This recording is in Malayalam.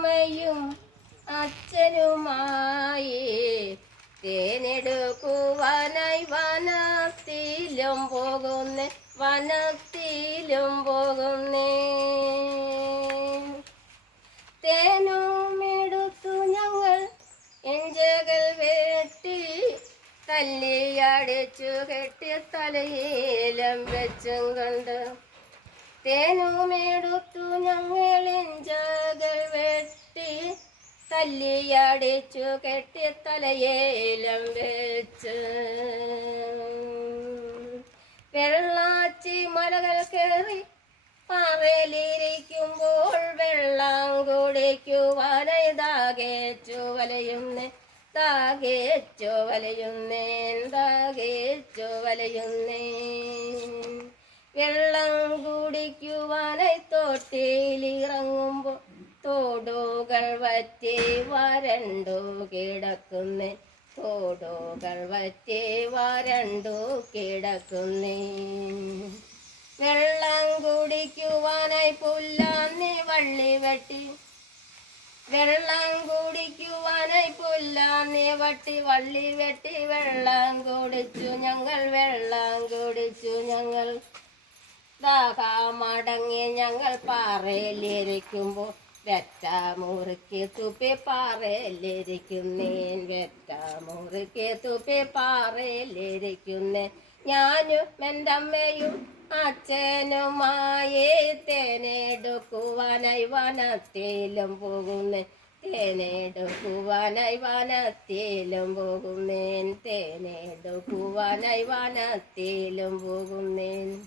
അമ്മയും അച്ഛനുമായി തേനെടുക്കുവാനായി വനത്തിലും പോകുന്നേ വനത്തിലും പോകുന്നേ. തേനുമെടുത്തു ഞങ്ങൾ എഞ്ചകൾ വെട്ടി തല്ലിയടിച്ചു കെട്ടിയ തലയിലും വെച്ചും കണ്ട്. തേനുമെടുത്തു ഞങ്ങൾ എഞ്ചകൾ തല്ലിയടിച്ചു കെട്ടിയ തലയേലം വെച്ച്. വെള്ളാച്ചി മലകൾ കയറി പാറയിലിരിക്കുമ്പോൾ വെള്ളം കുടിക്കുവാനായി ദാഗേച്ചു വലയുന്നേ താകേച്ചു വലയുന്നേൻ താകേച്ചു വലയുന്നേ വെള്ളം കുടിക്കുവാനായി തോട്ടിലിറങ്ങുമ്പോൾ തോടുകൾ വറ്റി വരണ്ടു കിടക്കുന്നേ. തോടുകൾ വറ്റി വരണ്ടു കിടക്കുന്നേ. വെള്ളം കുടിക്കുവാനായി പുല്ലാന്നി വള്ളി വെട്ടി. വെള്ളം കുടിക്കുവാനായി പുല്ലാന്നി വട്ടി വള്ളി വെട്ടി. വെള്ളം കുടിച്ചു ഞങ്ങൾ വെള്ളം കുടിച്ചു ഞങ്ങൾ. ദാഹമടങ്ങി ഞങ്ങൾ പാറയിലിരിക്കുമ്പോൾ വെറ്റ മുറുക്കി തുപ്പി പാറയിലിരിക്കുന്നേൻ വെറ്റ മുറുക്കി തുപ്പി പാറയിലിരിക്കുന്നേ ഞാനും എന്റെ അമ്മയും അച്ഛനുമായി തേനെടുക്കുവാനായി വനത്തിലും പോകുന്നേ. തേനെടുക്കുവാനായി വനത്തിലും പോകുന്നേൻ തേനെടുക്കുവാനായി വനത്തിലും പോകുന്നേൻ.